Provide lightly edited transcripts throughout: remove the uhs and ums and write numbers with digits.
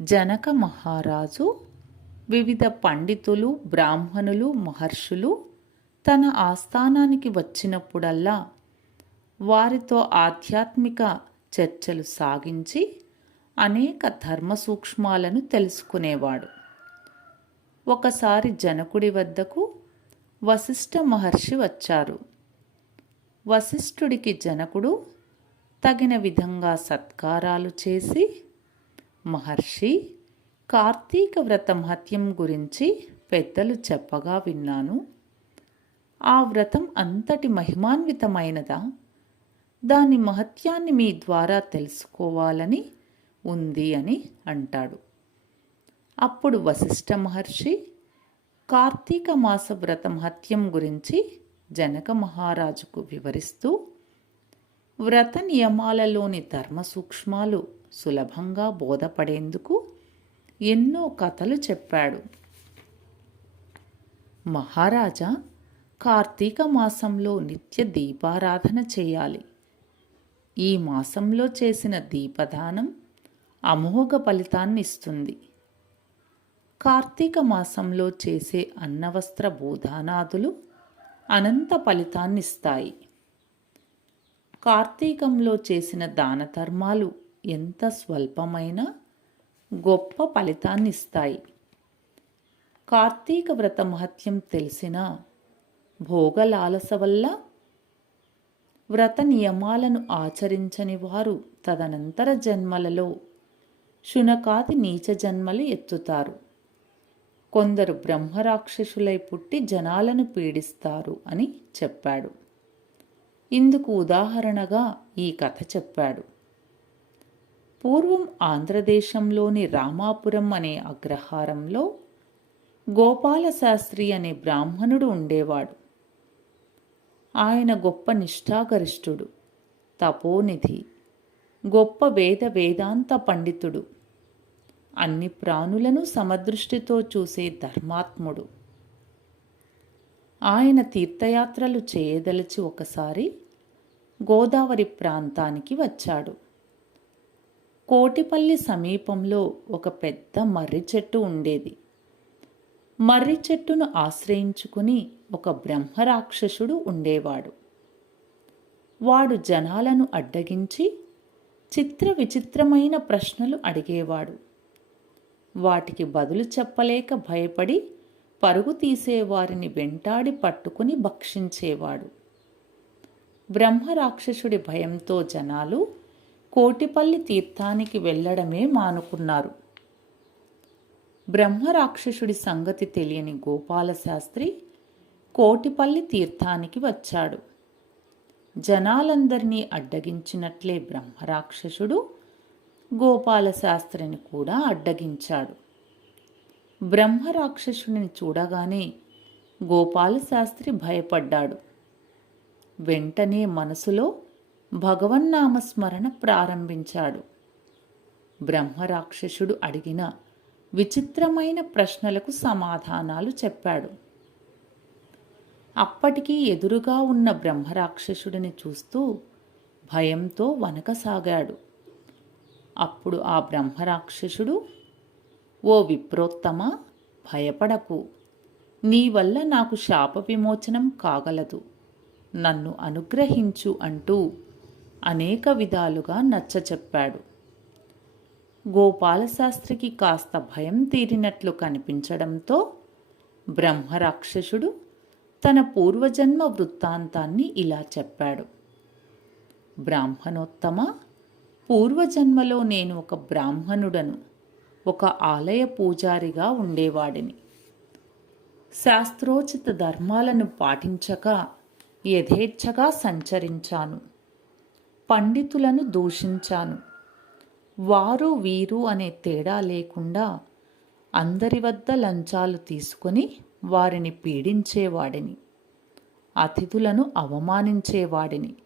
జనక మహారాజు వివిధ పండితులు, బ్రాహ్మణులు, మహర్షులు తన ఆస్థానానికి వచ్చినప్పుడల్లా వారితో ఆధ్యాత్మిక చర్చలు సాగించి అనేక ధర్మ సూక్ష్మాలను తెలుసుకునేవాడు. ఒకసారి జనకుడి వద్దకు వశిష్ఠ మహర్షి వచ్చారు. వశిష్ఠుడికి జనకుడు తగిన విధంగా సత్కారాలు చేసి, మహర్షి, కార్తీక వ్రత మహత్యం గురించి పెద్దలు చెప్పగా విన్నాను. ఆ వ్రతం అంతటి మహిమాన్వితమైనదా? దాని మహత్యాన్ని మీ ద్వారా తెలుసుకోవాలని ఉంది అని అంటాడు. అప్పుడు వశిష్ఠ మహర్షి కార్తీక మాస వ్రత మహత్యం గురించి జనక మహారాజుకు వివరిస్తూ, వ్రత నియమాలలోని ధర్మ సూక్ష్మాలు సులభంగా బోధపడేందుకు ఎన్నో కథలు చెప్పాడు. మహారాజా, కార్తీక మాసంలో నిత్య దీపారాధన చేయాలి. ఈ మాసంలో చేసిన దీపదానం అమోఘ ఫలితాన్ని ఇస్తుంది. కార్తీక మాసంలో చేసే అన్నవస్త్ర భూదానాదులు అనంత ఫలితాన్నిస్తాయి. కార్తీకంలో చేసిన దాన ధర్మాలు ఎంత స్వల్పమైనా గొప్ప ఫలితాన్నిస్తాయి. కార్తీక వ్రత మహత్యం తెలిసిన భోగలాలస వల్ల వ్రత నియమాలను ఆచరించని వారు తదనంతర జన్మలలో శునకాది నీచ జన్మలు ఎత్తుతారు. కొందరు బ్రహ్మరాక్షసులై పుట్టి జనాలను పీడిస్తారు అని చెప్పాడు. ఇందుకు ఉదాహరణగా ఈ కథ చెప్పాడు. పూర్వం ఆంధ్రదేశంలోని రామాపురం అనే అగ్రహారంలో గోపాలశాస్త్రి అనే బ్రాహ్మణుడు ఉండేవాడు. ఆయన గొప్ప నిష్ఠాగరిష్ఠుడు, తపోనిధి, గొప్ప వేదాంత పండితుడు, అన్ని ప్రాణులను సమదృష్టితో చూసే ధర్మాత్ముడు. ఆయన తీర్థయాత్రలు చేయదలిచి ఒకసారి గోదావరి ప్రాంతానికి వచ్చాడు. కోటిపల్లి సమీపంలో ఒక పెద్ద మర్రి చెట్టు ఉండేది. మర్రి చెట్టును ఆశ్రయించుకుని ఒక బ్రహ్మరాక్షసుడు ఉండేవాడు. వాడు జనాలను అడ్డగించి చిత్ర విచిత్రమైన ప్రశ్నలు అడిగేవాడు. వాటికి బదులు చెప్పలేక భయపడి పరుగు తీసేవారిని వెంటాడి పట్టుకుని భక్షించేవాడు. బ్రహ్మరాక్షసుడి భయంతో జనాలు కోటిపల్లి తీర్థానికి వెళ్ళడమే మానుకున్నారు. బ్రహ్మరాక్షసుడి సంగతి తెలియని గోపాలశాస్త్రి కోటిపల్లి తీర్థానికి వచ్చాడు. జనాలందరినీ అడ్డగించినట్లే బ్రహ్మరాక్షసుడు గోపాలశాస్త్రిని కూడా అడ్డగించాడు. బ్రహ్మరాక్షసుడిని చూడగానే గోపాలశాస్త్రి భయపడ్డాడు. వెంటనే మనసులో భగవన్నామస్మరణ ప్రారంభించాడు. బ్రహ్మరాక్షసుడు అడిగిన విచిత్రమైన ప్రశ్నలకు సమాధానాలు చెప్పాడు. అప్పటికీ ఎదురుగా ఉన్న బ్రహ్మరాక్షసుడిని చూస్తూ భయంతో వనకసాగాడు. అప్పుడు ఆ బ్రహ్మరాక్షసుడు, ఓ విప్రోత్తమా, భయపడకు. నీ వల్ల నాకు శాప విమోచనం కాగలదు. నన్ను అనుగ్రహించు అంటూ అనేక విధాలుగా నచ్చచెప్పాడు. గోపాలశాస్త్రికి కాస్త భయం తీరినట్లు కనిపించడంతో బ్రహ్మరాక్షసుడు తన పూర్వజన్మ వృత్తాంతాన్ని ఇలా చెప్పాడు. బ్రాహ్మణోత్తమ, పూర్వజన్మలో నేను ఒక బ్రాహ్మణుడను, ఒక ఆలయ పూజారిగా ఉండేవాడిని. శాస్త్రోచిత ధర్మాలను పాటించక యథేచ్ఛగా సంచరించాను. పండితులను దూషించాను. వారు వీరు అనే తేడా లేకుండా అందరి వద్ద లంచాలు తీసుకుని వారిని పీడించేవాడిని. అతిథులను అవమానించేవాడిని.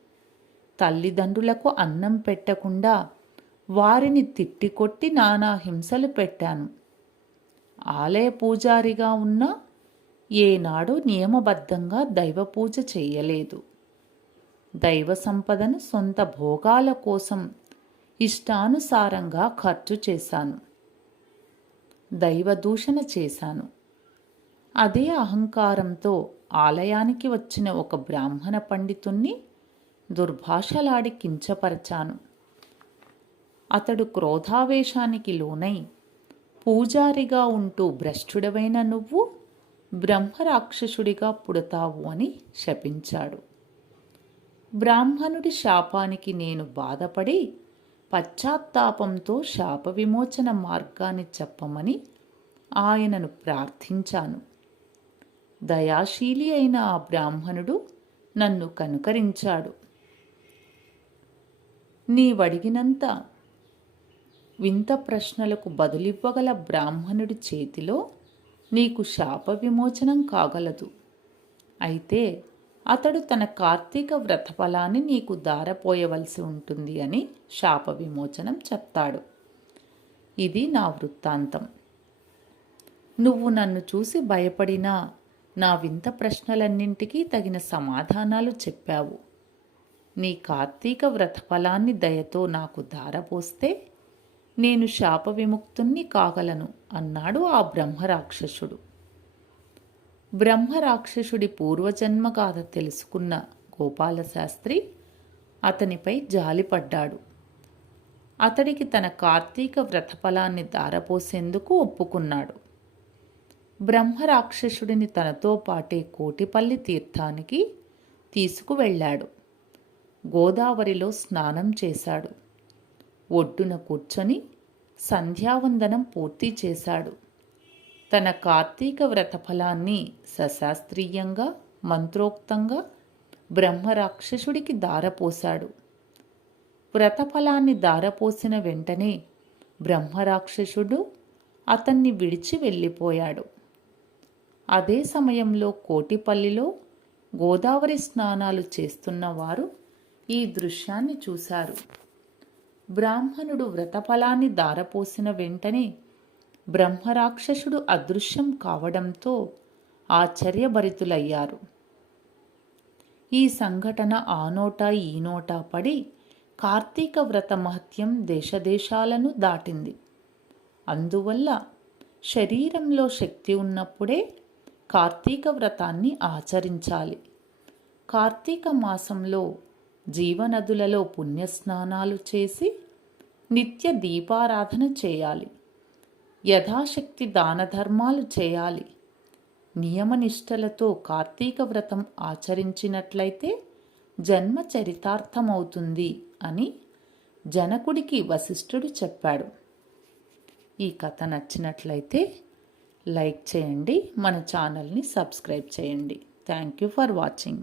తల్లిదండ్రులకు అన్నం పెట్టకుండా వారిని తిట్టికొట్టి నానా హింసలు పెట్టాను. ఆలయ పూజారిగా ఉన్నా ఏనాడు నియమబద్ధంగా దైవ పూజ చెయ్యలేదు. దైవ సంపదను సొంత భోగాల కోసం ఇష్టానుసారంగా ఖర్చు చేశాను. దైవదూషణ చేశాను. అదే అహంకారంతో ఆలయానికి వచ్చిన ఒక బ్రాహ్మణ పండితుణ్ణి దుర్భాషలాడి కించపరచాను. అతడు క్రోధావేశానికి లోనై, పూజారిగా ఉంటూ భ్రష్టుడవైన నువ్వు బ్రహ్మరాక్షసుడిగా పుడతావు అని శపించాడు. బ్రాహ్మణుడి శాపానికి నేను బాధపడి పశ్చాత్తాపంతో శాప విమోచన మార్గాన్ని చెప్పమని ఆయనను ప్రార్థించాను. దయాశీలి అయిన ఆ బ్రాహ్మణుడు నన్ను కనుకరించాడు. నీవడిగినంత వింత ప్రశ్నలకు బదులివ్వగల బ్రాహ్మణుడి చేతిలో నీకు శాప విమోచనం కాగలదు. అయితే అతడు తన కార్తీక వ్రతఫలాన్ని నీకు దారపోయవలసి ఉంటుంది అని శాప విమోచనం చెప్తాడు. ఇది నా వృత్తాంతం. నువ్వు నన్ను చూసి భయపడినా నా వింత ప్రశ్నలన్నింటికీ తగిన సమాధానాలు చెప్పావు. నీ కార్తీక వ్రతఫలాన్ని దయతో నాకు దారపోస్తే నేను శాప విముక్తుణ్ణి కాగలను అన్నాడు ఆ బ్రహ్మరాక్షసుడు. బ్రహ్మరాక్షసుడి పూర్వజన్మగాథ తెలుసుకున్న గోపాలశాస్త్రి అతనిపై జాలిపడ్డాడు. అతడికి తన కార్తీక వ్రతఫలాన్ని దారపోసేందుకు ఒప్పుకున్నాడు. బ్రహ్మరాక్షసుడిని తనతో పాటే కోటిపల్లి తీర్థానికి తీసుకువెళ్ళాడు. గోదావరిలో స్నానం చేశాడు. ఒడ్డున కూర్చొని సంధ్యావందనం పూర్తి చేశాడు. తన కార్తీక వ్రతఫలాన్ని సశాస్త్రీయంగా మంత్రోక్తంగా బ్రహ్మరాక్షసుడికి దారపోశాడు. వ్రతఫలాన్ని దారపోసిన వెంటనే బ్రహ్మరాక్షసుడు అతన్ని విడిచి వెళ్ళిపోయాడు. అదే సమయంలో కోటిపల్లిలో గోదావరి స్నానాలు చేస్తున్నవారు ఈ దృశ్యాన్ని చూశారు. బ్రాహ్మణుడు వ్రతఫలాన్ని దారపోసిన వెంటనే బ్రహ్మరాక్షసుడు అదృశ్యం కావడంతో ఆశ్చర్యభరితులయ్యారు. ఈ సంఘటన ఆ నోట ఈ నోట పడి కార్తీక వ్రత మహత్యం దేశదేశాలను దాటింది. అందువల్ల శరీరంలో శక్తి ఉన్నప్పుడే కార్తీక వ్రతాన్ని ఆచరించాలి. కార్తీక మాసంలో జీవనదులలో పుణ్యస్నానాలు చేసి నిత్య దీపారాధన చేయాలి. యథాశక్తి దాన ధర్మాలు చేయాలి. నియమనిష్టలతో కార్తీక వ్రతం ఆచరించినట్లయితే జన్మ చరితార్థమవుతుంది అని జనకుడికి వశిష్ఠుడు చెప్పాడు. ఈ కథ నచ్చినట్లయితే లైక్ చేయండి, మన ఛానల్ని సబ్స్క్రైబ్ చేయండి. Thank you for watching.